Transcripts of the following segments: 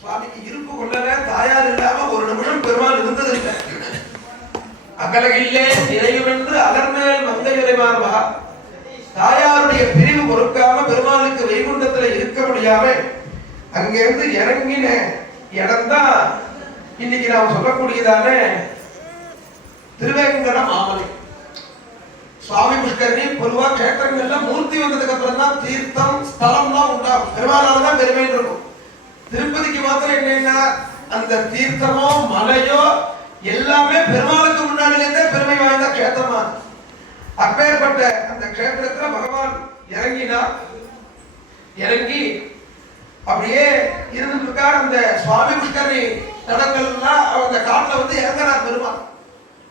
சுவாமிக்கு இருப்பு கொள்ளல, தாயார் இல்லாம ஒரு நிமிடம் பெருமாள் இருந்தது இல்லை. அகலகில்லே நிறைவென்று அலர்மேல் மங்கையுரை மார்பா, தாயாருடைய பிரிவு பொறுக்காம பெருமாளுக்கு வைகுண்டத்துல இருக்க முடியாம அங்கிருந்து இறங்கின இடம்தான் இன்னைக்கு நாம் சொல்லக்கூடியதான திருவேங்கட மாமலை. சுவாமி புஷ்கரணி பொதுவா கேத்திரங்கள்ல மூர்த்தி வந்ததுக்கு அப்புறம் தான் தீர்த்தம் ஸ்தலம்லாம் உண்டாகும். பெருமாளால தான் பெருமை இருக்கும். திருப்பதிக்கு மாத்திரம் என்னன்னா அந்த தீர்த்தமோ மலையோ எல்லாமே பெருமாளுக்கு முன்னாடிலேருந்தே பெருமை வாய்ந்த கேத்திரமா. அப்பேற்பட்ட அந்த கேத்திரத்துல பகவான் இறங்கினார். இறங்கி அப்படியே இருந்துட்டு அந்த சுவாமி புஷ்கரணி தடங்கள்லாம் அந்த காட்டுல வந்து இறங்குறார் பெருமாள்.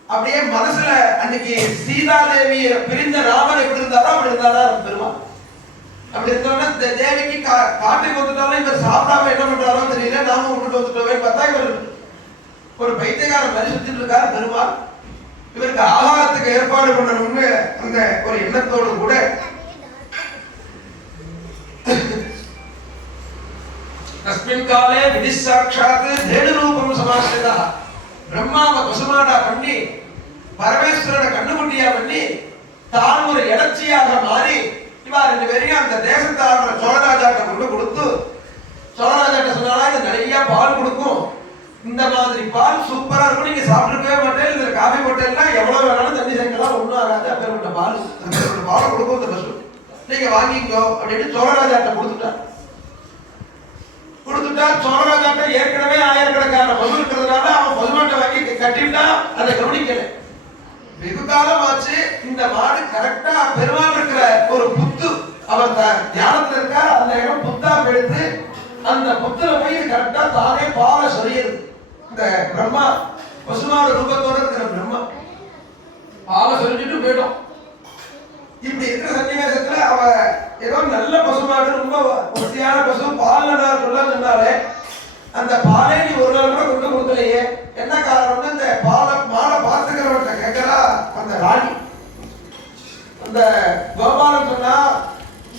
அப்படியே மனசுல அன்னைக்கு சீதாதேவியை பிரிந்த ராமன் எப்படி இருந்தாரோ அப்படி இருந்தாரா பெருமாள். அப்படி இருந்தோம்னா இந்த தேவிக்கு காட்டுக்கு வந்துட்டாலும் இவர் சாப்பிடாம என்ன பண்றாரோ தெரியல, நாம விட்டுட்டு வந்துட்டோமே பார்த்தா இவர் ஒரு பைத்தியக்காரன் மாதிரி சுத்திட்டு இருக்காரு பெருமாள். இவருக்கு ஆகாரத்துக்கு ஏற்பாடு பண்ணணும்னு அந்த ஒரு எண்ணத்தோடு கூட தஸ்மின் காலே விதிசாட்சாத் தேடு ரூபம் சமாஸ்ரிதா, பிரம்மாவை பசுமாடா பண்ணி பரமேஸ்வரனை கண்ணுக்குட்டியா பண்ணி தான் ஒரு இலட்சியாக மாறி இவா ரெண்டு பேரையும் அந்த தேசத்தான சோழராஜாட்ட கொண்டு கொடுத்து, சோழராஜாட்ட சொன்னாலும் இது நிறைய பால் கொடுக்கும், இந்த மாதிரி பால் சூப்பரா இருக்கும், நீங்க சாப்பிட்டுக்கவே மாட்டேன், இதுல காஃபி போட்டேன்னா எவ்வளவு வேணாலும் தண்ணி சேர்க்கலாம் ஒன்றும் ஆகாது, அப்பேற்பட்ட பால் அப்பேற்பட்ட பாலை கொடுக்கும் இந்த பசு, நீங்க வாங்கிக்கோ அப்படின்னு சோழராஜாட்ட கொடுத்துட்டார். சோழராஜாட்ட ஏற்கனவே ஆயிரக்கணக்கான பசு இருக்கிறதுனால அவன் பசுமாட்டை வாங்கி கட்டிட்டா அதை கவனிக்கல. வெகு காலம் ஆச்சு. இந்த மாடு கரெக்டா பெருமாள் இருக்கிற ஒரு புத்து, அவர் தியானத்துல இருக்கார், அந்த இடம் புத்தா எடுத்து அந்த புத்துல போய் கரெக்டா தானே பாலை சொரியுது. இந்த பிரம்மா பசுமாடு ரூபத்தோட இருக்கிற பிரம்மா பாலை சொரிஞ்சுட்டு போயிடும். இப்படி இருக்கிற சன்னிவேசத்துல அவ ஏதோ நல்ல பசுமாடு, ரொம்ப வசதியான பசு, பால் நல்லா இருக்கும்லாம் சொன்னாலே அந்த பாலை நீ ஒரு நாள் கூட கொண்டு கொடுக்கலையே, என்ன காரணம்னு இந்த மாடை பார்த்துக்கிறவன்ட்ட கேட்கிறா அந்த ராணி. அந்த கோபாலன் சொன்னா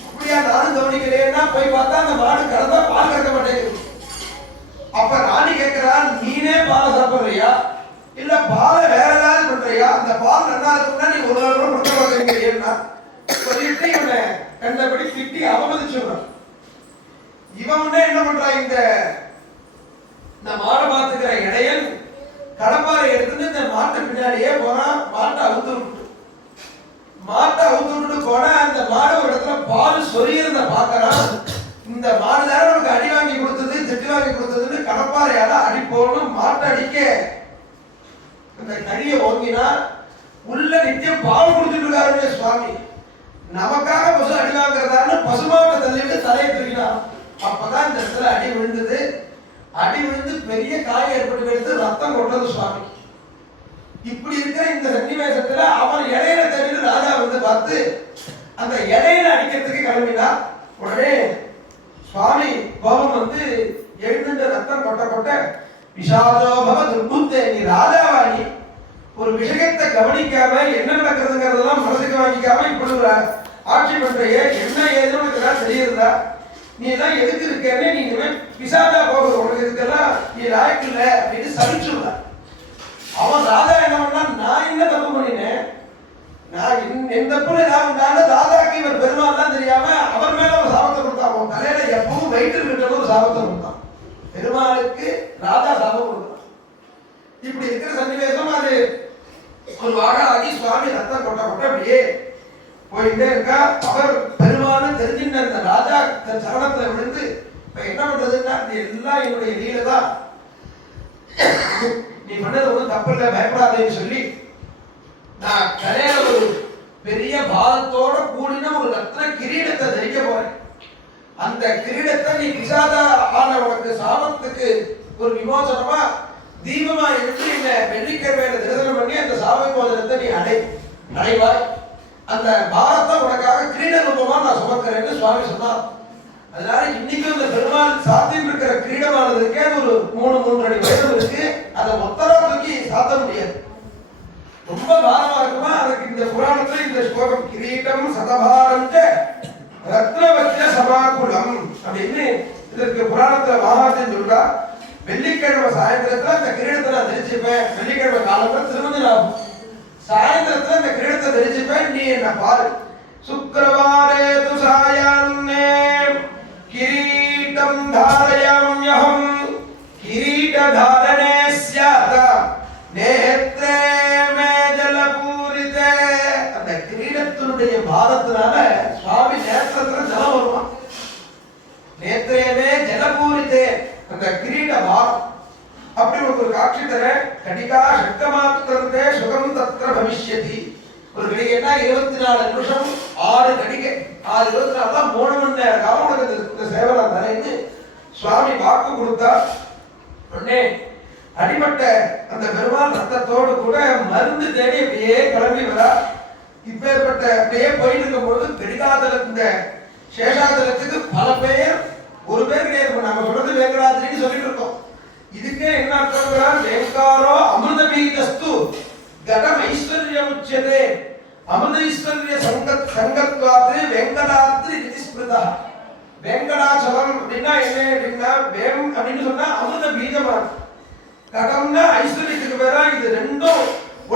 அப்படியா நானும் கவனிக்கலையேன்னா போய் பார்த்தா அந்த மாடு கடந்தா பால் கறக்க மாட்டேங்குது. அப்ப ராணி கேட்கிறா, நீனே பாலை சாப்பிடுறியா இல்ல பாலை வேற ஏதாவது பண்றியா, அந்த பால் நல்லா இருக்கும்னா நீ ஒரு நாள் கூட கொடுக்க மாட்டேங்கிறீன்னா சொல்லிட்டு இவனை கண்டபடி திட்டி அவமதிச்சுடுறான். இவன் உடனே என்ன பண்றான், இந்த மாடை பார்த்துக்கிற இடையன் கடப்பாறை எடுத்துட்டு இந்த மாட்டு பின்னாடியே போறான். மாட்டை அவுத்து விட்டுட்டு போனா அந்த மாடு ஒரு இடத்துல பால் சொரியறத பாக்குறான். இந்த மாடு தானே நமக்கு அடி வாங்கி கொடுத்தது, திட்டு வாங்கி கொடுத்ததுன்னு கடப்பாறையால அடி போகணும். மாட்டை அடிக்க அந்த கடியை ஓங்கினா உள்ள நித்தியம் பால் கொடுத்துட்டு இருக்காரு சுவாமி. நமக்காக பசு அடி வாங்குறதான்னு பசுமாட்டை தள்ளிட்டு தலையை தூக்கினான். அப்பதான் இந்த இடத்துல அடி விழுந்தது. அடி விழுந்து பெரிய காயம் ஏற்பட்டு எடுத்து ரத்தம் கொண்டது சுவாமி. இப்படி இருக்கிற இந்த சன்னிவேசத்துல அவன் இடையில தள்ளிட்டு ராஜா வந்து பார்த்து அந்த இடையில அடிக்கிறதுக்கு கிளம்பினா. உடனே சுவாமி கோபம் வந்து எழுந்துட்ட ரத்தம் கொட்ட கொட்ட, விஷாதோபவ துர்புத்தே, நீ ராஜாவாணி ஒரு விஷயத்தை கவனிக்காம என்ன நடக்கிறதுங்கிறதெல்லாம் மனசுக்கு வாங்கிக்காம இப்படி ஒரு ஆட்சி பண்றையே, என்ன ஏதுன்னு உனக்கு தெரியுதா, நீ எல்லாம் எதுக்கு இருக்கேன்னு நீ பிசாதா போகுது, உனக்கு இதுக்கெல்லாம் நீ லாய்க்கு இல்லை அப்படின்னு சபிச்சுடுற. அவன் ராஜா என்ன பண்ணா, நான் என்ன தப்பு பண்ணினேன், நான் எந்த தப்பு ஏதாவது ராஜாக்கு இவர் பெருமாள் தான் தெரியாம அவர் மேல ஒரு சாபத்தை கொடுத்தான். அவன் தலையில எப்பவும் வயிற்று கிட்ட ஒரு சாபத்தை கொடுத்தான். பெருமாளுக்கு ராஜா சாபம் கொடுத்தான். இப்படி இருக்கிற சன்னிவேசம் அது ஒரு வாரம் ஆகி சுவாமி ரத்தம் கொட்ட கொட்ட அப்படியே போயிட்டே இருக்கா. அவர் பெருமாள் தெரிஞ்சுட்ட அந்த ராஜா தன் சரணத்துல விழுந்து இப்ப என்ன பண்றதுன்னா, இது எல்லாம் என்னுடைய லீலை தான், நீ பண்ணது ஒன்றும் தப்பு இல்லை, பயப்படாதேன்னு சொல்லி நான் கரையில ஒரு பெரிய பாதத்தோட கூடின ஒரு ரத்ன கிரீடத்தை தரிக்க போறேன். அந்த கிரீடத்தை நீ பிசாதா ஆன உனக்கு சாபத்துக்கு ஒரு விமோசனமா தீபமா எடுத்து இந்த வெள்ளிக்கிழமையில தரிசனம் பண்ணி அந்த சாப விமோசனத்தை நீ அடைவாய். அந்த பாரத்தை உனக்காக கிரீட ரூபமா நான் சுமக்கிறேன்னு சுவாமி சொன்னார். அதனால இன்னைக்கும் இந்த பெருமாள் சாத்தியம் இருக்கிற கிரீடமானது இருக்கே, ஒரு 3 அடி உயரம் இருக்கு. அதை ஒத்தரா தூக்கி சாத்த முடியாது, ரொம்ப பாரமா இருக்குமா. அதுக்கு இந்த புராணத்துல இந்த ஸ்லோகம் கிரீடம் சதபாரம் ரத்னவச்ச சமாகுலம் அப்படின்னு இதற்கு புராணத்துல மகாஜன் சொல்ற சொல்றா, வெள்ளிக்கிழமை சாயந்தரத்துல அந்த கிரீடத்தை நான் தரிச்சுப்பேன். வெள்ளிக்கிழமை காலத்துல திருமஞ்சனம் ஆகும், சாயந்தரத்துல அந்த கிரீடத்தை தரிச்சுப்பேன், நீ என்ன பாரு. சுக்கிரவாரே து சாயான்னே கிரீடம் தாரயாம்யஹம் கிரீடதாரணே ஸ்யாத நேத்ரே மே ஜலபூரிதே. அந்த கிரீடத்தினுடைய பாரத்தினால சுவாமி நேத்திரத்துல ஜலம் வருமா. நேத்ரே மே ஜலபூரிதே, அந்த கிரீட பாரம். அப்படி ஒரு காட்சி தர கடிகா சக்கமாத்திரத்தே சுகம் தத்ர பவிஷ்யதி. ஒரு கடிகைன்னா 24 நிமிஷம் 6 கடிகை, 6 24 தான் 3 மணி நேரம் காலம் உனக்கு இந்த சேவை நான் தரேன்னு சுவாமி வாக்கு கொடுத்தா. உடனே அடிபட்ட அந்த பெருமாள் ரத்தத்தோடு கூட மருந்து தேடி அப்படியே கிளம்பி வரா. இப்பேற்பட்ட அப்படியே போயிட்டு இருக்கும்போது கடிகாதல இந்த சேஷாதலத்துக்கு பல பேர், ஒரு பேர் கிடையாது, நம்ம சொல்றது வேங்கடாதிரின்னு சொல்லிட்டு இருக்கோம். இதுக்கே என்ன அர்த்தம்? வேங்காரோ அமிர்த பீதஸ்து கடம் ஐஸ்வர்யம் உச்சதே அமிர்த ஐஸ்வர்ய சங்கத்வாது வெங்கடாத்ரி நிதிஸ்மிருதா. வெங்கடாச்சலம் அப்படின்னா என்ன அப்படின்னா, வேம் அப்படின்னு சொன்னா அமிர்த பீஜமா, கடம்னா ஐஸ்வர்யத்துக்கு பேரா. இது ரெண்டும்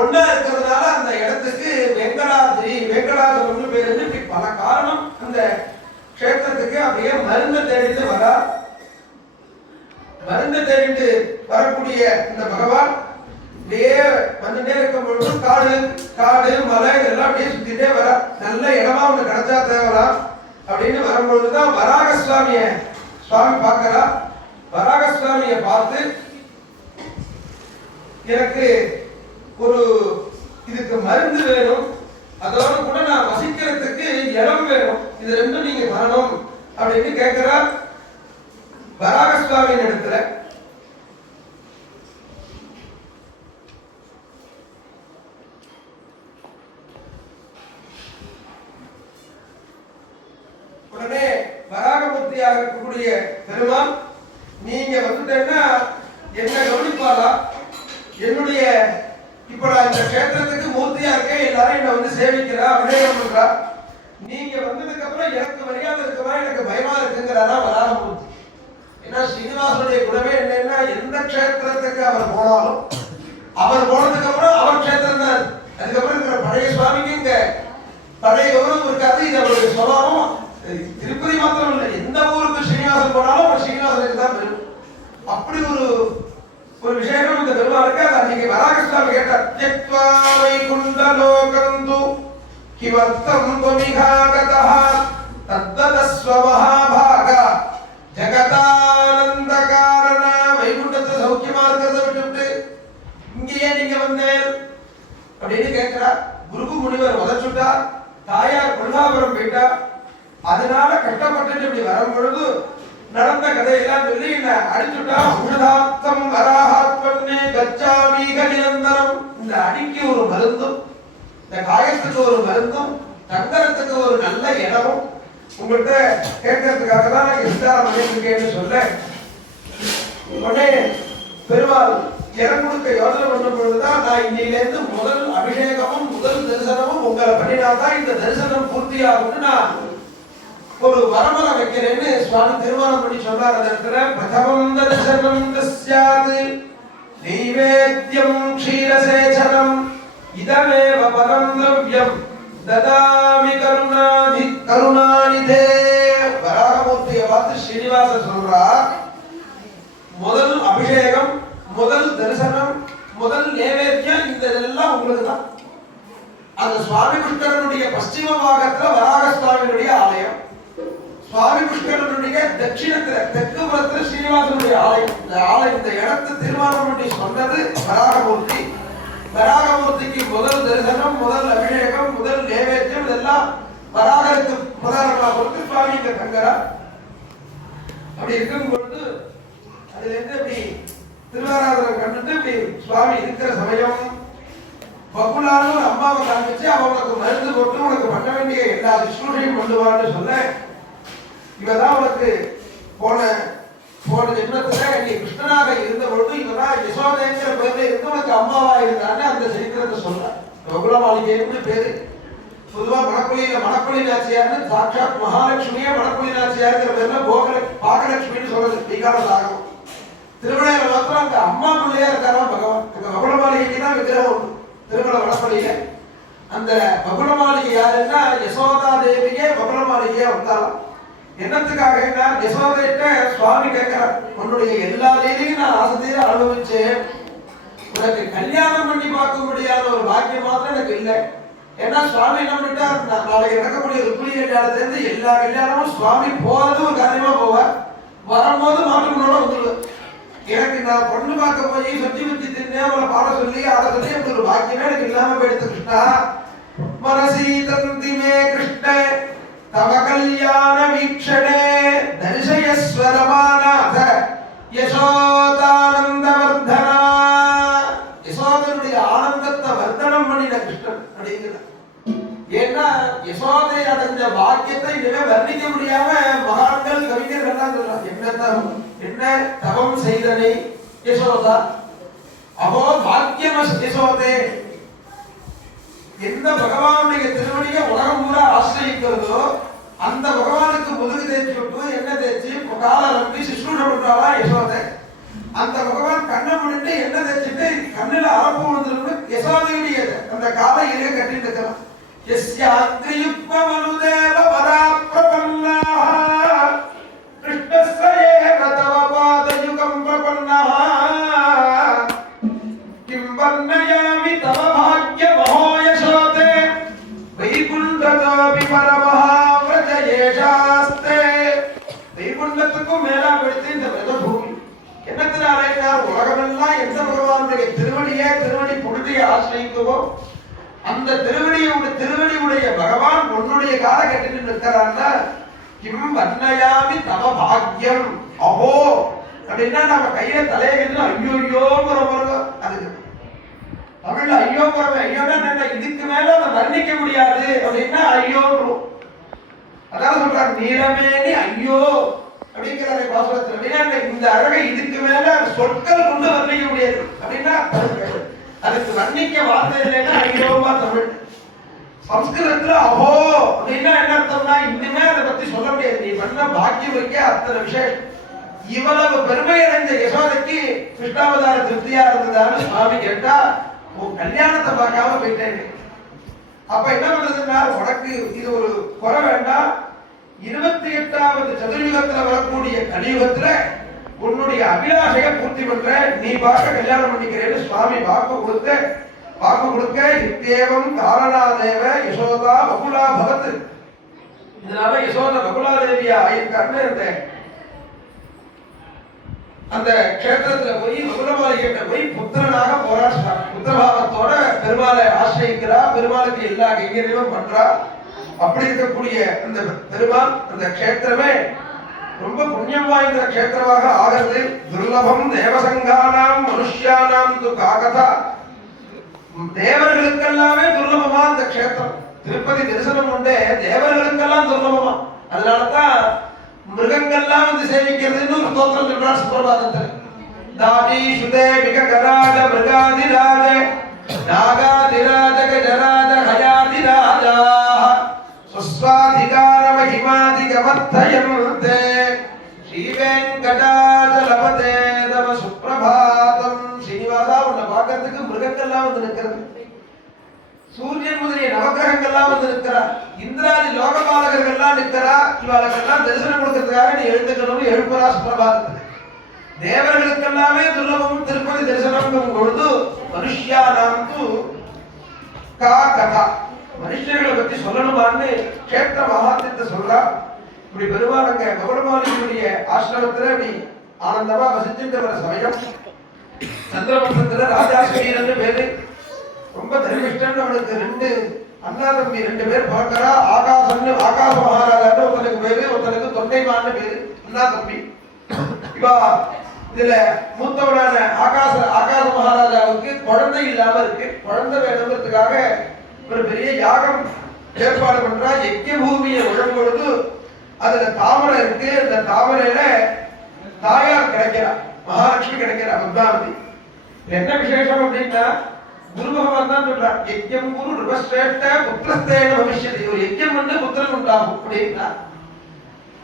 ஒன்னா இருக்கிறதுனால அந்த இடத்துக்கு வெங்கடாத்ரி வெங்கடாச்சலம்னு பேரு. இப்படி பல காரணம் அந்த கஷேத்திரத்துக்கு. அப்படியே மருந்து தேடிட்டு வரா. மருந்து தேடிட்டு வரக்கூடிய இந்த பகவான் அப்படியே வந்துட்டே இருக்கும் பொழுது காடு காடு மலை இதெல்லாம் அப்படியே சுத்திட்டே வர. நல்ல இடமா ஒண்ணு கிடைச்சா தேவலாம் அப்படின்னு வரும்பொழுதுதான் வராக சுவாமிய சுவாமி பார்க்கிறா. வராக சுவாமிய பார்த்து, எனக்கு ஒரு இதுக்கு மருந்து வேணும், அதோடு கூட நான் வசிக்கிறதுக்கு இடம் வேணும், இது ரெண்டும் நீங்க தரணும் அப்படின்னு கேட்கிறா வராக சுவாமியின் இடத்துல. உடனே வராகமூர்த்தியாக இருக்கக்கூடிய பெருமாள், நீங்க வந்துட்டேன்னா என்ன கவனிப்பாளா? என்னுடைய இப்ப நான் இந்த கஷேத்திரத்துக்கு மூர்த்தியா இருக்கேன், எல்லாரும் என்ன வந்து சேவிக்கிறா, அபிஷேகம் பண்றா. நீங்க வந்ததுக்கு அப்புறம் எனக்கு மரியாதை இருக்குமா, எனக்கு பயமா இருக்குங்கிறாரா வராகமூர்த்தி. ஏன்னா ஸ்ரீனிவாசனுடைய குணமே என்னன்னா, எந்த கஷேத்திரத்துக்கு அவர் போனாலும் அவர் போனதுக்கு அப்புறம் அவர் கஷேத்திரம் தான். அதுக்கப்புறம் இருக்கிற பழைய சுவாமிக்கு இங்க பழைய கௌரவம் இருக்காது. இது அவருடைய சுபாவம். திருப்பதி மாத்திரம் இல்லை, எந்த ஊருக்கு ஸ்ரீனிவாசன் போனாலும் அவர் ஸ்ரீனிவாசனுக்கு தான் பெரும். அப்படி ஒரு விஷயம் இந்த பெருமாளுக்கு. அது அன்னைக்கு வராக சுவாமி கேட்டார், த்யக்த்வா வைகுண்டலோகந்து கிவர்த்தம் துமிகாகதஹ தத்வதஸ்வ மகாபாகா ஜகதானந்த காரண. வைகுண்டத்துல சௌக்கியமா இருக்கிறத விட்டுவிட்டு இங்கேயே நீங்க வந்தேன் அப்படின்னு கேட்கிறா. குரு முனிவர் உதச்சுட்டா, தாயார் கொல்லாபுரம் போயிட்டா. அதனால கஷ்டப்பட்டு இப்படி வரும் பொழுது நடந்த கதையெல்லாம் சொல்லி என்ன அடிச்சுட்டா. உஷதார்த்தம் வராஹாத்மன்னே கச்சாமி கலிநந்தனம். இந்த அடிக்கு ஒரு மருந்தும், இந்த காயத்துக்கு ஒரு மருந்தும், தங்கறதுக்கு ஒரு நல்ல இடமும் உங்கள்கிட்ட கேட்கறதுக்காக தான் நான் விசாரம் பண்ணிருக்கேன்னு சொல்ல. உடனே பெருமாள் இடம் கொடுக்க யோசனை பண்ணும் பொழுதுதான், நான் இன்னையிலேருந்து முதல் அபிஷேகமும் முதல் தரிசனமும் உங்களை பண்ணினாதான் இந்த தரிசனம் பூர்த்தியாகும்னு நான் ஒரு வரமர வைக்கிறேன்னு சுவாமி திருமணம் பண்ணி சொன்னார். அந்த இடத்துல பிரதமம் தரிசனம் தஸ்யாது நைவேத்யம் க்ஷீரசேச்சனம் இதமேவ பரம் திரவ்யம் ததாமி கருணாநிதே. வராகமூர்த்தியை பார்த்து ஸ்ரீனிவாசன் சொல்றார், முதல் அபிஷேகம், முதல் தரிசனம், முதல் நைவேத்தியம் இதெல்லாம் உங்களுக்கு தான். அந்த சுவாமி புஷ்கரனுடைய பশ্চিம பாகத்துல வராக சுவாமியுடைய ஆலயம், சுவாமி புஷ்கரனுடைய தட்சிணத்துல தெற்கு புறத்துல ஸ்ரீனிவாசனுடைய ஆலயம். இந்த இடத்தை திருமணம் பண்ணி சொன்னது வராகமூர்த்தி. வராகமூர்த்திக்கு முதல் தரிசனம், முதல் அபிஷேகம், முதல் நைவேத்தியம் இதெல்லாம் வராகருக்கு பிரதானமாக கொடுத்து சுவாமி இங்க தங்குறார். அப்படி இருக்கும் பொழுது அதுல இருந்து அப்படி திருவாராதனம் கண்டுட்டு இப்படி சுவாமி இருக்கிற சமயம் பகுலான்னு ஒரு அம்மாவை காமிச்சு அவங்களுக்கு மருந்து போட்டு உனக்கு பண்ண வேண்டிய எல்லா சுஷ்ரூஷையும் பண்ணுவான்னு சொல்ல, இவதான் உனக்கு போன ஜென்மத்துல நீ கிருஷ்ணனாக இருந்த பொழுது இவதான் யசோதைங்கிற பேர்ல இருந்து உனக்கு அம்மாவா இருந்தான்னு அந்த சரித்திரத்தை சொல்ற. பகுல மாளிகைன்னு பேரு. பொதுவா மணக்குளி நாச்சியார்னு சாட்சாத் மகாலட்சுமியே மணக்குளி நாச்சியாருங்கிற பேர்ல பாகலட்சுமின்னு சொல்றது விகார சாகம். திருவிழையில மாத்திரம் அங்க அம்மா பிள்ளையா இருக்காரா பகவான். அங்க மகுட மாளிகைக்கு தான் விக்கிரகம் திருமண வடப்பள்ளியில. அந்த மகுட மாளிகை யாருன்னா யசோதா தேவியே மகுட மாளிகையே வந்தாலும். என்னத்துக்காக யசோதைட்ட சுவாமி கேட்கிறார், உன்னுடைய எல்லா லீலையும் நான் ஆசையை அனுபவிச்சேன், உனக்கு கல்யாணம் பண்ணி பார்க்க முடியாத ஒரு பாக்கியம் மாத்திரம் எனக்கு இல்லை. ஏன்னா சுவாமி என்ன பண்ணிட்டார், நாளைக்கு நடக்கக்கூடிய ருக்மிணி கல்யாணத்திலிருந்து எல்லா கல்யாணமும் சுவாமி போறது ஒரு காரியமா போவார், வரும்போது மாட்டுக்குள்ளோட வந்துடுவார். எனக்கு நான் பொண்ணு பார்க்க போய் சொத்தி வச்சு தின்னே அவளை பாட சொல்லி ஆட சொல்லி அப்படி ஒரு பாக்கியமே எனக்கு இல்லாம போயிடுத்து. கிருஷ்ணா மனசி தந்தி மே கிருஷ்ண தவ கல்யாண வீக்ஷணே தரிசயஸ்வரமாநாத யசோதானந்த வர்தனா. யசோதனுடைய ஆனந்தத்தை வர்த்தனம் பண்ணின கிருஷ்ணன் அப்படிங்கிற. ஏன்னா யசோதை அடைஞ்ச பாக்கியத்தை இனிமே வர்ணிக்க முடியாம மகான்கள் கவிஞர்கள் எல்லாம் சொல்றாங்க. என்ன தவம் செய்தனை யசோதா, அஹோ பாக்கியம் யசோதே. எந்த பகவானுடைய திருவடியை உலகம் பூரா ஆசிரியிக்கிறதோ அந்த பகவானுக்கு முதுகு தேய்ச்சி விட்டு என்ன தேய்ச்சி கால நம்பி சிசுட பண்றாளா யசோதை. அந்த பகவான் கண்ணை முடிட்டு என்ன தேய்ச்சிட்டு கண்ணில் அரப்பு விழுந்துருக்கு. யசோதையுடைய அந்த காலை இலைய கட்டிட்டு இருக்கிறான். யஸ்யாத்ரியுக்மனுதேவ பராப்ரபன்னாஹ கிருஷ்ணஸ்ஸயேவ தவ பாதயுகம் பிரபன்னாஹ கிம் வர்ணயாமி தவ பாக்ய மஹோ யசோதே வைகுண்டதோபி பரமஹ வ்ரஜயேஷாஸ்தே. வைகுண்டத்துக்கும் மேலா படுத்து இந்த பிரதபூமி என்னத்தினாலே உலகமெல்லாம் எந்த பகவானுடைய திருவடி பொருளியை ஆசிரியிக்குவோ அந்த திருவடியுடைய பகவான் உன்னுடைய கால கட்டிட்டு நிற்கிறான்னா கிம் வர்ணயாமி தவ பாக்யம். அஹோ அப்படின்னா நம்ம கையில தலையகிட்டு ஐயோயோங்கிற முருகம். அதுக்கு தமிழ்ல ஐயோ போறவன் ஐயோன்னா என்ன, இதுக்கு மேல அதை வர்ணிக்க முடியாது அப்படின்னா ஐயோன்றோம். அதாவது சொல்றாரு நீலமேனி ஐயோ அப்படிங்கிற பாசுரத்துல. இந்த அழகை இதுக்கு மேல சொற்கள் கொண்டு வர்ணிக்க முடியாது அப்படின்னா அதுக்கு வர்ணிக்க வார்த்தை இல்லைன்னா ஐயோவா தமிழ். சம்ஸ்கிருதத்துல அஹோ அப்படின்னா என்ன அர்த்தம்னா இன்னுமே அதை பத்தி சொல்ல முடியாது. நீ பண்ண பாக்கியம் வைக்க அத்தனை விசேஷம். இவ்வளவு பெருமை அடைந்த யசோதைக்கு கிருஷ்ணாவதார திருப்தியா இருந்ததான்னு சுவாமி கேட்டா உன் கல்யாணத்தை பார்க்காம போயிட்டேன். அப்ப என்ன பண்றதுன்னா உனக்கு இது ஒரு குறை வேண்டாம். 28வது சதுர்யுகத்துல வரக்கூடிய கலியுகத்துல உன்னுடைய அபிலாஷையை பூர்த்தி பண்ற, நீ பார்க்க கல்யாணம் பண்ணிக்கிறேன்னு சுவாமி வாக்கு கொடுக்க இத்தேவம் காரணாதேவ யசோதா பகுலா பகத். இதனால யசோதா பகுலா தேவியா ஆயிருக்காருன்னு அந்த கஷேத்திரத்துல போய் மகுடமாளிகிட்ட போய் புத்திரனாக போராடுறார். புத்திரபாவத்தோட பெருமாளை ஆசிரியிக்கிறா, பெருமாளுக்கு எல்லா கைங்கரியமும் பண்றா. அப்படி இருக்கக்கூடிய அந்த பெருமாள் அந்த கஷேத்திரமே ரொம்ப புண்ணியம் வாய்ந்த கஷேத்திரமாக ஆகிறது. துர்லபம் தேவசங்கானாம் மனுஷ்யானாம் து காகதா. தேவர்களுக்கெல்லாமே துர்லபமா அந்த கஷேத்திரம். திருப்பதி தரிசனம் உண்டே தேவர்களுக்கெல்லாம் துர்லபமா. அதனாலதான் மிருகங்கள்லாம் வந்து சேவிக்கிறதுன்னு ஒரு ஸ்தோத்திரம் சொல்றார் சுப்பிரபாதத்தில். தாடி சுதே மிக கராஜ மிருகாதிராஜ நாகாதிராஜ கஜராஜ ஹயாதிராஜா சுஸ்வாதிகார மகிமாதிகமர்த்தயந்தே ஸ்ரீவேங்கடாஜலபதே தவ சுப்பிரபாதம். ஸ்ரீனிவாசா உன்னை பார்க்கறதுக்கு மிருகங்கள்லாம் வந்து நிற்கிறது, சூரியன் முதலிய நவகிரகங்கள்லாம் வந்து நிற்கிறார், இந்திராதி லோகபாலகர்கள்லாம் நிற்கிறா. இவளுக்கெல்லாம் தரிசனம் கொடுக்கறதுக்காக நீ எழுந்துக்கணும்னு எழுப்புறா சுப்பிரபாதத்துக்கு. தேவர்களுக்கெல்லாமே துர்லபமும் திருப்பதி தரிசனம் பொழுது மனுஷ்யானாம் து கா கதா. மனுஷர்களை பத்தி சொல்லணுமான்னு கேட்ட மகாத்தியத்தை சொல்றா. இப்படி பெருமானங்க கௌரமாலியுடைய ஆசிரமத்துல இப்படி ஆனந்தமா வசிச்சுட்டு வர சமயம் சந்திரவம்சத்துல ராஜாஸ்வீரன்னு பேரு. ரொம்ப தர்மிஷ்டன். அவனுக்கு 2 அண்ணா தம்பி 2 பேர் பார்க்கிறா. ஆகாச மகாராஜான்னு ஒருத்தனுக்கு பேரு, ஒருத்தனுக்கு தொண்டைமான்னு பேரு, அண்ணா தம்பி. இவா இதுல மூத்தவனான ஆகாச மகாராஜாவுக்கு குழந்தை இல்லாம இருக்கு. குழந்தை வேணுங்கிறதுக்காக ஒரு பெரிய யாகம் ஏற்பாடு பண்றா. யஜ்ய பூமியை விழும் பொழுது அதுல தாமரை இருக்கு. அந்த தாமரையில தாயார் கிடைக்கிறா, மகாலட்சுமி கிடைக்கிறா, பத்மாவதி. என்ன விசேஷம் அப்படின்னா குரு பகவான் தான் சொல்றார், யஜ்யம் குரு நிருபஸ்ரேஷ்ட புத்திரஸ்தேன பவிஷ்யதி. ஒரு யஜ்யம் வந்து புத்திரன் உண்டாகும் அப்படின்னா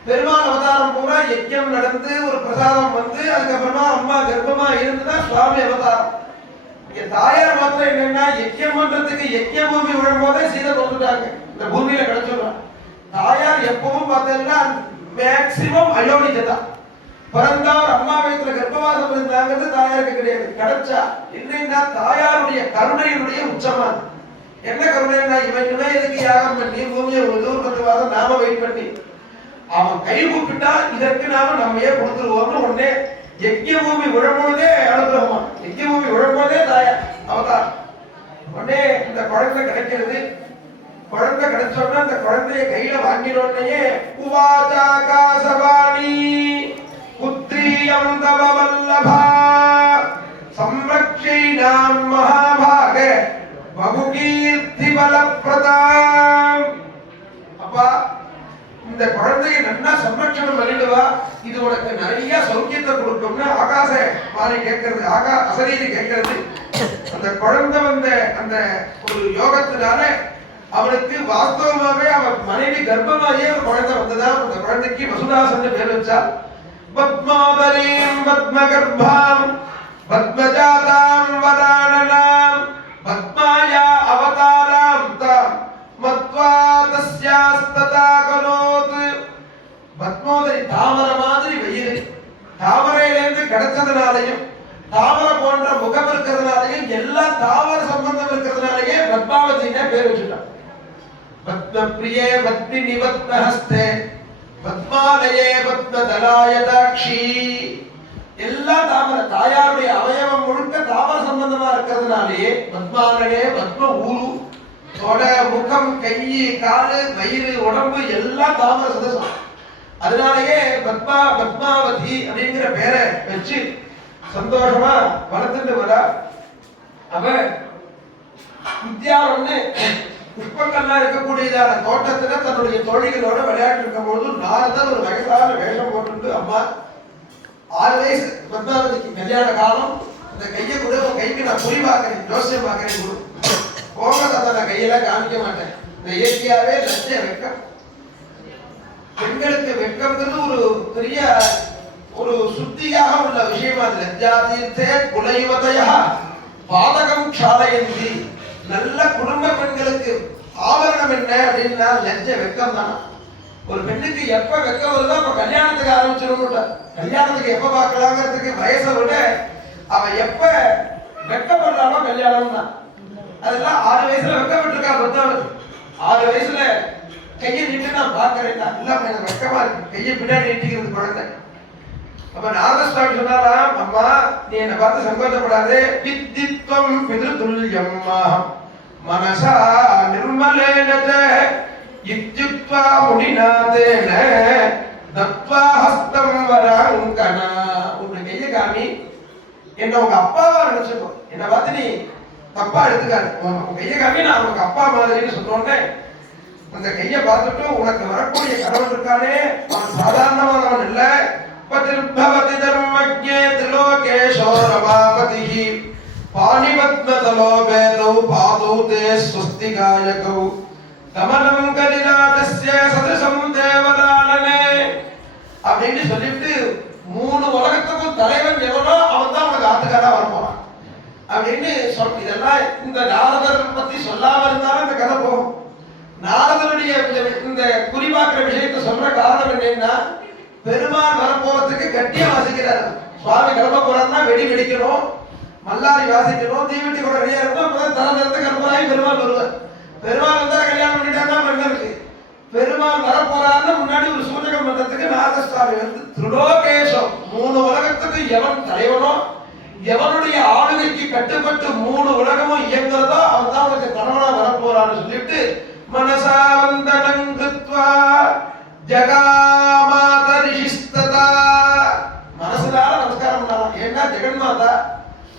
பெருமாள் அவதாரம் பூரா யஜ்யம் நடந்து ஒரு பிரசாதம் வந்து அதுக்கப்புறமா அம்மா இருந்துதான் சுவாமி அவதாரம். இங்க தாயார் மாத்திரம் என்னன்னா யஜ்யம் பண்றதுக்கு யஜ்ய பூமி விழும்போதே சீதை கொண்டுட்டாங்க, இந்த பூமியில கிடைச்சிடுறாங்க. தாயார் எப்பவும் பார்த்தீங்கன்னா மேக்சிமம் அயோனிஜை தான். பிறந்தவர் அம்மா வயிற்றுல கர்ப்பவாசம் இருந்தாங்கிறது தாயாருக்கு கிடையாது. கிடைச்சா இல்லைன்னா தாயாருடைய கருணையினுடைய உச்சமான என்ன கருணைன்னா இவனுமே எதுக்கு யாகம் பண்ணி பூமியை தூர்பத்துவாத நாம வெயிட் பண்ணி அவன் கை கூப்பிட்டா இதற்கு நாம நம்மையே கொடுத்துருவோம்னு உடனே யஜ்ய பூமி விழும்போதே அனுகிரகமா, யஜ்ய பூமி விழும்போதே தாயார் அவதார். உடனே இந்த குழந்தை கிடைக்கிறது. குழந்தை கிடைச்சோன்னா அந்த குழந்தைய கையில வாங்கினோடனே உவாச்சா காசவாணி புத்ரியம் தவ வல்லபா சம்ரக்ஷைனாம் மகாபாக பகுகீர்த்தி பலப்ரதாம். அப்பா இந்த குழந்தையை நல்லா சம்ரட்சணம் பண்ணிடுவா, இது உனக்கு நிறைய சௌக்கியத்தை கொடுக்கும்னு ஆகாச மாறி கேட்கறது, அசரீதி கேட்கறது. அந்த குழந்தை வந்த அந்த ஒரு யோகத்தினால அவனுக்கு வாஸ்தவமாவே அவன் மனைவி கர்ப்பமாயே ஒரு குழந்தை வந்ததா. அந்த குழந்தைக்கு வசுதாசன் பேர் வச்சா. பத்மாவலீம் பத்மகர்பாம் பத்மஜாதாம் வராணனாம் பத்மாயா அவதாராம் தாம் மத்வா தஸ்யாஸ்ததா கலோத். பத்மோதரி தாமரை மாதிரி வயிறு, தாமரையிலேருந்து கிடைச்சதுனாலையும் தாமரை போன்ற முகம் இருக்கிறதுனாலையும் எல்லா தாவர சம்பந்தம் இருக்கிறதுனாலயே பத்மாவதினே பேர் வச்சுட்டான். பத்ம பிரியே பத்மி நிபத்மஹஸ்தே பத்மாலயே பத்மதலாயதாக்ஷி. எல்லா தாமரை தாயாருடைய அவயவம் முழுக்க தாமர சம்பந்தமா இருக்கிறதுனாலேயே பத்மாலயே பத்ம ஊரு தொட முகம் கை காலு வயிறு உடம்பு எல்லாம் தாமர சதசம். அதனாலேயே பத்மாவதி அப்படிங்கிற பேரை வச்சு சந்தோஷமா வளர்த்துட்டு வரா. அவ வித்யாவன்னு புஷ்பங்கள்லாம் இருக்கக்கூடியதான தோட்டத்துல தன்னுடைய தோழிகளோட விளையாட்டு இருக்கும் போது நாரதர் ஒரு வயசான வேஷம் போட்டு, அம்மா 6 வயசு பத்மாவதிக்கு கல்யாண காலம், இந்த கையை கூட உன் கைக்கு நான் புரி பார்க்கிறேன், ஜோசியம் பார்க்கிறேன் கொடு, போக அதை நான் கையெல்லாம் காமிக்க மாட்டேன். இந்த இயற்கையாவே லட்சிய வெக்கம். பெண்களுக்கு வெக்கம்ங்கிறது ஒரு பெரிய ஒரு சுத்தியாக உள்ள விஷயமா. லஜ்ஜாதீர்த்தே குலயுவதையா பாதகம் க்ஷாலயந்தி. நல்ல குடும்ப பெண்களுக்கு ஆபரணம் என்ன அப்படின்னா லஜ்ஜ வெக்கம் தானா. ஒரு பெண்ணுக்கு எப்ப வெக்கம் வருதோ அப்ப கல்யாணத்துக்கு ஆரம்பிச்சிடும். கல்யாணத்துக்கு எப்ப பார்க்கலாங்கிறதுக்கு வயசை விட அவ எப்ப வெக்கப்படுறாளோ கல்யாணம் தான். அதெல்லாம் 6 வயசுல வெக்கப்பட்டிருக்கா பத்தாவது. 6 வயசுல கையை நீட்டு நான் பார்க்கிறேன், இல்லாம எனக்கு வெக்கமா இருக்கு, கையை பின்னாடி நீட்டிக்கிறது குழந்தை. அப்ப நாதஸ்வாமி சொன்னாலாம், அம்மா நீ என்னை பார்த்து சங்கோச்சப்படாதே. வித்தித்வம் பிதுதுல்யம் மனசா நிர்மலேன யுக்த்வா முனிநாதேன தத்வா ஹஸ்தம் வராங்கனா. உன்னை கையை காமி, என்ன உங்க அப்பாவா நினைச்சுக்கோ, என்னை பார்த்து நீ தப்பா எடுத்துக்காரு, உன் கையை காமி, நான் உனக்கு அப்பா மாதிரின்னு சொன்னோன்னே அந்த கையை பார்த்துட்டு உனக்கு வரக்கூடிய கணவன் இருக்கானே அவன் சாதாரணமானவன் இல்ல. பதிர்பவதி தர்மஜ்ஞே திலோகேஷோ ரமாபதிஹி பாணிபத்மதலோபேதௌ பாதௌ தே ஸ்வஸ்திகாயகௌ கமலம் கலிராஜஸ்ய சதசம் தேவலாலனே அப்படின்னு சொல்லிட்டு 3 உலகத்துக்கும் தலைவன் எவனோ அவன் தான் உனக்கு ஆத்துக்காரா வரப்போறான் அப்படின்னு சொல். இதெல்லாம் இந்த நாரதர் பத்தி சொல்லாம இருந்தாலும் இந்த கதை போகும். நாரதனுடைய இந்த குறிபாக்கிற விஷயத்தை சொல்ற காரணம் என்னன்னா, பெருமாள் வரப்போறதுக்கு கட்டியா வாசிக்கிறார். சுவாமி கிளம்ப போறாருன்னா வெடி வெடிக்கணும், மல்லாரி வாசிக்கணும், தீவெட்டி கூட ரெடியா இருக்கணும். அப்பதான் தரத்திலிருந்து கற்பனாகி பெருமாள் வருவார். பெருமாள் வந்தா கல்யாணம் பண்ணிட்டாருன்னா மன்னருக்கு. பெருமாள் வரப்போறாருன்னு முன்னாடி ஒரு சூச்சகம் பண்றதுக்கு நாதசுவாமி வந்து திரிலோகேஷம் 3 உலகத்துக்கு எவன் தலைவனோ, எவனுடைய ஆளுகைக்கு கட்டுப்பட்டு 3 உலகமும் இயங்குறதோ அவன் தான் அவனுக்கு கணவனா வரப்போறான்னு சொல்லிட்டு மனசா வந்தனம் கிருத்வா ஜகாமாதரிஷிஸ்ததா. மனசுனால நமஸ்காரம் பண்ணலாம். ஏன்னா ஜெகன்மாதா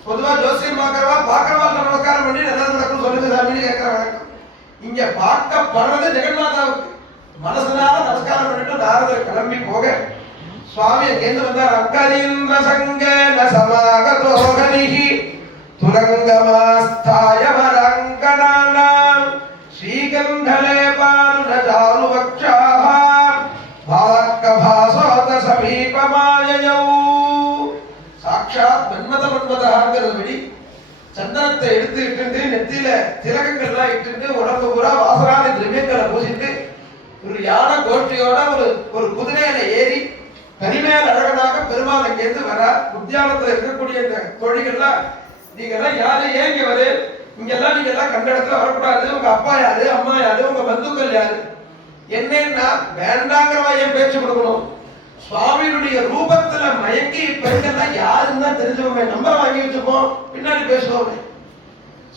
பொதுவா ஜோசியம் பார்க்கறவா நமஸ்காரம் பண்ணி நல்லா நடக்கும் சொல்லுங்க சாமின்னு கேட்கிற வழக்கம். இங்க பார்க்கப்படுறது ஜெகன்மாதாவுக்கு. மனசுனால நமஸ்காரம் பண்ணிட்டு நாரதர் கிளம்பி போக சுவாமி எங்கேருந்து வந்தார். அங்கரீந்திர சங்கேன சமாகதோகனிஹி துரங்கமாஸ்தாய வரங்கணானாம் ஸ்ரீகண்டலே பாருணஜானு வக்ஷாஹ பாலக்கபாசோத சமீபமாயயௌ. சாட்சாத் மன்மதங்கிறபடி சந்தனத்தை எடுத்து நெத்தியில திலகங்கள்லாம் இட்டு உடம்பு பூரா வாசனான திரவியங்களை பூசிட்டு ஒரு யானை கோட்டையோட ஒரு குதிரையில ஏறி தனிமையான அழகனாக பெருமாள் அங்கேருந்து வர உத்தியானத்துல இருக்கக்கூடிய இந்த தோழிகள்லாம் நீங்க எல்லாம் யாரு ஏன் இங்க வரு இங்கெல்லாம் நீங்க எல்லாம் கண்ட இடத்துல வரக்கூடாது. உங்க அப்பா யாரு அம்மா யாரு உங்க பந்துக்கள் யாரு என்னன்னா வேண்டாங்கிறவா ஏன் பேச்சு கொடுக்கணும். சுவாமியுடைய ரூபத்துல மயங்கி பெண்கள்லாம் யாருன்னு தான் தெரிஞ்சவங்க நம்பர் வாங்கி வச்சுப்போம் பின்னாடி பேசுவோம்.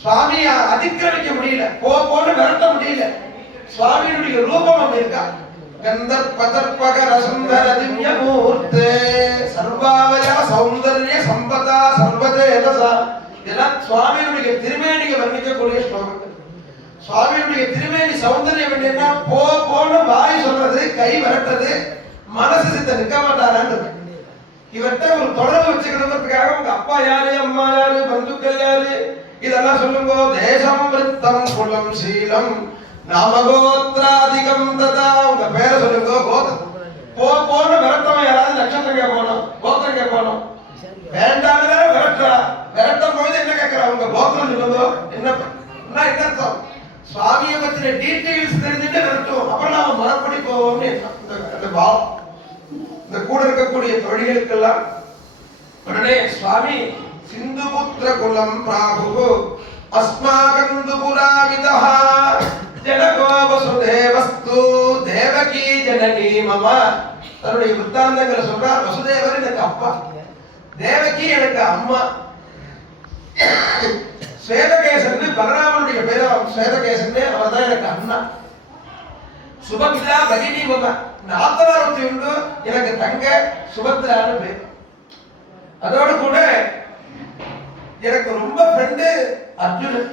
சுவாமிய அதிக்கிரமிக்க முடியல போன்னு விரட்ட முடியல. சுவாமியுடைய ரூபம் அப்படி இருக்கா. கந்தர்பதர்பக ரசுந்தர திவ்ய மூர்த்தே சர்வாவய சௌந்தர்ய சம்பதா சர்வதேதசா இதெல்லாம் சுவாமியுடைய திருமேனியை வர்ணிக்கக்கூடிய ஸ்லோகங்கள். சுவாமியுடைய திருமேனி சௌந்தர்யம் என்னன்னா போன்னு வாய் சொல்றது கை விரட்டது மனசு சித்த நிக்க மாட்டாரான்னு இவர்கிட்ட ஒரு தொடர்பு வச்சுக்கிறதுக்காக உங்க அப்பா யாரு அம்மா யாரு பந்துக்கள் யாரு இதெல்லாம் சொல்லுங்க. தேசம் விருத்தம் குலம் சீலம் நாமகோத்ராதிகம் ததா உங்க பேரை சொல்லுங்க. கோத்திரம் போன்னு விரட்டவன் யாராவது நட்சத்திரம் கேட்கணும் கோத்திரம் கேட்கணும் வேண்டாம் விரட்டும் போது என்ன கேட்கிறா உங்க கோத்திரம் சொல்லுங்க என்ன அர்த்தம். சுவாமியை பத்தின டீட்டெயில்ஸ் தெரிஞ்சுட்டு விரட்டுவோம் அப்புறம் நாம மனப்படி போவோம்னு இந்த கூட இருக்கக்கூடிய தொழில்களுக்கெல்லாம் உடனே சுவாமி சிந்துபுத்திர குலம் பிராகு அஸ்மாகந்து புராவிதா ஜனகோ வசுதேவஸ்து தேவகி ஜனனி மம தன்னுடைய வித்தாந்தங்களை சொல்றார். வசுதேவர் எனக்கு அப்பா தேவகி எனக்கு அம்மா. ஸ்வேதகேசன் பலராமனுடைய பேரு ஸ்வேதகேசன் அவர் தான் எனக்கு அண்ணா. சுபத்ரா பகினி மம நாத்தனாரத்தி உண்டு எனக்கு தங்க சுபத்ரான்னு பேர். அதோடு கூட எனக்கு ரொம்ப ஃப்ரெண்டு அர்ஜுனன்.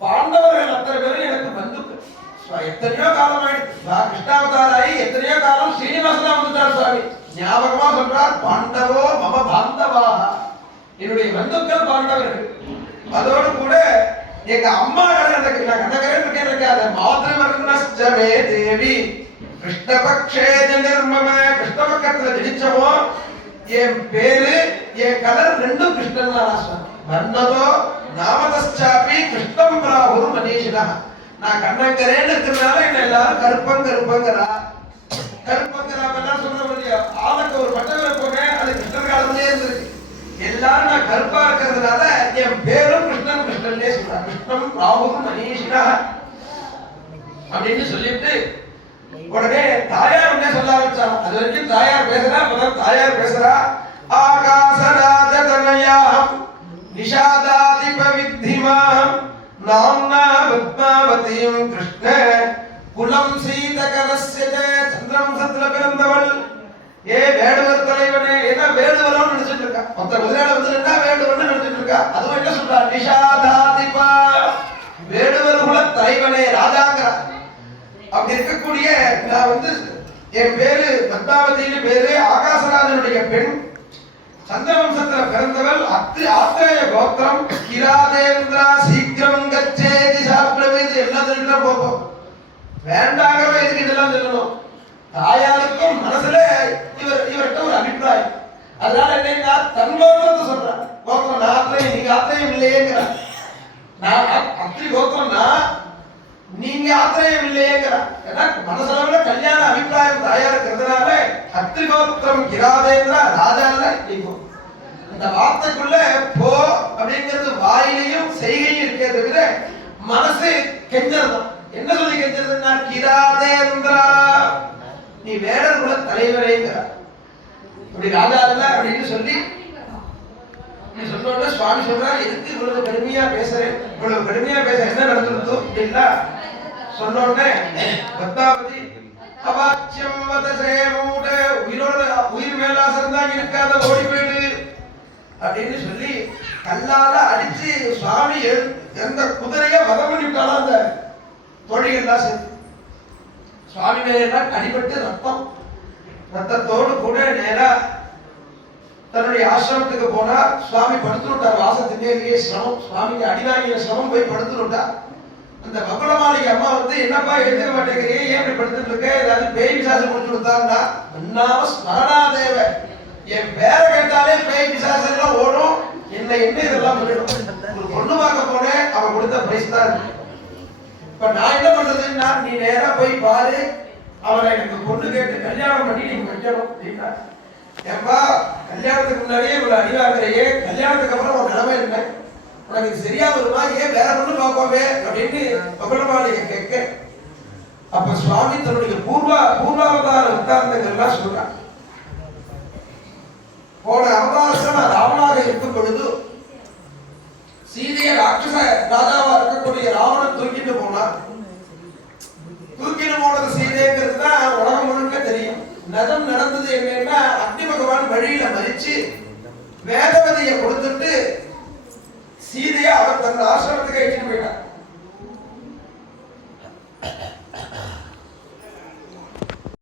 பாண்டவர்கள் அத்தனை பேரும் எனக்கு பந்துக்கள். எத்தனையோ காலம் ஆயிடுச்சு கிருஷ்ணாவதாராயி எத்தனையோ காலம் ஸ்ரீனிவாசனா வந்துட்டார் சுவாமி. ஞாபகமா சொல்றார் பாண்டவோ மம பாந்தவா என்னுடைய பந்துக்கள் பாண்டவர்கள். அதோடு கூட எங்க அம்மா கண்ணகரன் இருக்கேன் மாதிருவர்ணஸ்டமே தேவி கிருஷ்ணபக்ஷே நிர்மம கிருஷ்ண பக்கத்துல ஜனிச்சவோ என் பேரு என் கலர் ரெண்டும் கிருஷ்ணன் தான். வர்ணதோ நாமதச்சாபி கிருஷ்ணம் பிராகுரு மனிஷினா நான் கண்ணங்கரேன்னு இருக்கிறதுனால என்ன எல்லாரும் கருப்பங்கிறா கருப்பங்கிறாமெல்லாம் சொல்ற முடியும். ஆளுக்கு ஒரு பட்டவரை போனேன் அது கிருஷ்ணர் காலத்திலே இருந்திருக்கு. எல்லாரும் நான் கருப்பா இருக்கிறதுனால என் பேரும் கிருஷ்ணன்லே சொல்றாங்க. கிருஷ்ணம் ராகுரு மனிஷினா அப்படின்னு சொல்லிட்டு உடனே தாயார் என்ன சொல்ல ஆரம்பிச்சாங்க. அது வரைக்கும் தாயார் பேசுறா. அப்பதான் தாயார் பேசுறா. ஆகாசராஜ தனயாம் நிஷாதாதிப வித்திமாம் நாம்னா பத்மாவதியும் கிருஷ்ண குலம் சீதகரஸ்ய சந்திரவம்சத்துல பிறந்தவள். ஏ வேடுவர் தலைவனே என்ன வேடுவரும் நினைச்சிட்டு இருக்கா. மொத்த குதிரையில வந்துட்டா வேடுவர்னு நினைச்சிட்டு இருக்கா. அதுவும் என்ன சொல்றா நிஷாதாதிபா வேடுவர் குல தலைவனே ராஜாங்கிற. அப்படி இருக்கக்கூடிய நான் என் பேரு பத்மாவதினு பேரு ஆகாசராஜனுடைய பெண் சந்திரவம்சத்துல பிறந்தவள் ஆத்ரேய கோத்திரம் கிராதேந்திரா சீக்கிரம் கச்சேதி சாப்பிடவேது எல்லாம் சொல்லிட்டு போகும். வேண்டாங்கிறவ எதுக்கு இதெல்லாம் சொல்லணும். தாயாருக்கும் மனசுல இவர்கிட்ட ஒரு அபிப்பிராயம். அதனால என்னன்னா தன் கோத்திரத்தை சொல்றான். கோத்திரம் நான் ஆத்திரையும் நீங்க ஆத்திரையும் இல்லையேங்கிற. நான் அத்திரி கோத்திரம்னா நீங்க ஆத்திரையும் இல்லையேங்கிற. ஏன்னா மனசளவுல கல்யாண அபிப்பிராயம் தாயாருக்கிறதுனால அத்திரி கோத்திரம் கிராதேந்திரா ராஜா இல்ல நீங்க இந்த வார்த்தைக்குள்ள போ அப்படிங்கிறது வாயிலையும் செய்கையும் இருக்கே தவிர மனசு கெஞ்சறதும். என்ன சொல்லி கெஞ்சறதுன்னா கிராதேந்திரா நீ வேடர் குல தலைவரேங்கிற. இப்படி ராஜா இல்ல அப்படின்னு சொல்லி சொன்ன சுவாமி சொல்றாரு எதுக்கு இவ்வளவு கடுமையா பேசுறேன். இவ்வளவு கடுமையா பேச என்ன நடந்துருந்தோம் அப்படின்னா சொன்னோடனே பத்மாவதி அவாச்சியம் வதசே மூட உயிரோட உயிர் மேலாசம் தான் இருக்காத ஓடி போயிடு அப்படின்னு சொல்லி கல்லால அடிச்சு சுவாமி எந்த குதிரைய வதம் பண்ணிவிட்டாலும் அந்த தோழிகள்லாம் சேர்ந்து சுவாமி மேல அடிபட்டு ரத்தத்தோடு கூட நேரா தன்னுடைய ஆசிரமத்துக்கு போனா சுவாமி படுத்துட்டார். வாசத்திலேயே சிரமம் சுவாமிக்கு அடிவாங்கின சிரமம் போய் படுத்துட்டார். அந்த பகுளமாளிகை அம்மா என்னப்பா எழுதுக்க மாட்டேங்கிறீங்க ஏன் இப்படி படுத்துட்டு இருக்க ஏதாவது பேய் பிசாசு முடிச்சு கொடுத்தாங்கன்னா ஸ்மரணாதேவ என் பேரை கேட்டாலே பேய் பிசாசு நான் என்ன இதெல்லாம் பண்ணணும்? ஒரு பொண்ணு பார்க்க போனேன், அவன் கொடுத்த பிரைஸ் தான் இருக்கு. இப்ப நான் என்ன பண்றதுன்னா, நீ நேரா போய் பாரு, அவனை எனக்கு பொண்ணு கேட்டு கல்யாணம் பண்ணி நீங்க வைக்கணும் அப்படின்னா, ஏப்பா கல்யாணத்துக்கு முன்னாடியே இவ்வளவு அடி வாங்குறையே, கல்யாணத்துக்கு அப்புறம் ஒரு நிலைமை என்ன, உனக்கு இது சரியா வருமா, ஏன் வேற பொண்ணு பார்ப்போமே அப்படின்னு பகலமாளிகை கேட்க, அப்ப சுவாமி தன்னுடைய பூர்வாவதார உத்தாரணங்கள்லாம் சொல்றாங்க. போன அவதாரத்துல ராவணாக இருக்கும் பொழுது சீதையை ராட்சச ராஜாவா இருக்கக்கூடிய ராவணன் தூக்கிட்டு போனான். தூக்கிட்டு போனது சீதைங்கிறது தான் உலகம் முழுக்க தெரியும். நதம் நடந்தது என்னன்னா, அக்னி பகவான் வழியில மறிச்சு வேதவதியை கொடுத்துட்டு சீதையை அவர் தன் ஆசிரமத்துக்கு அழைச்சிட்டு போயிட்டார்.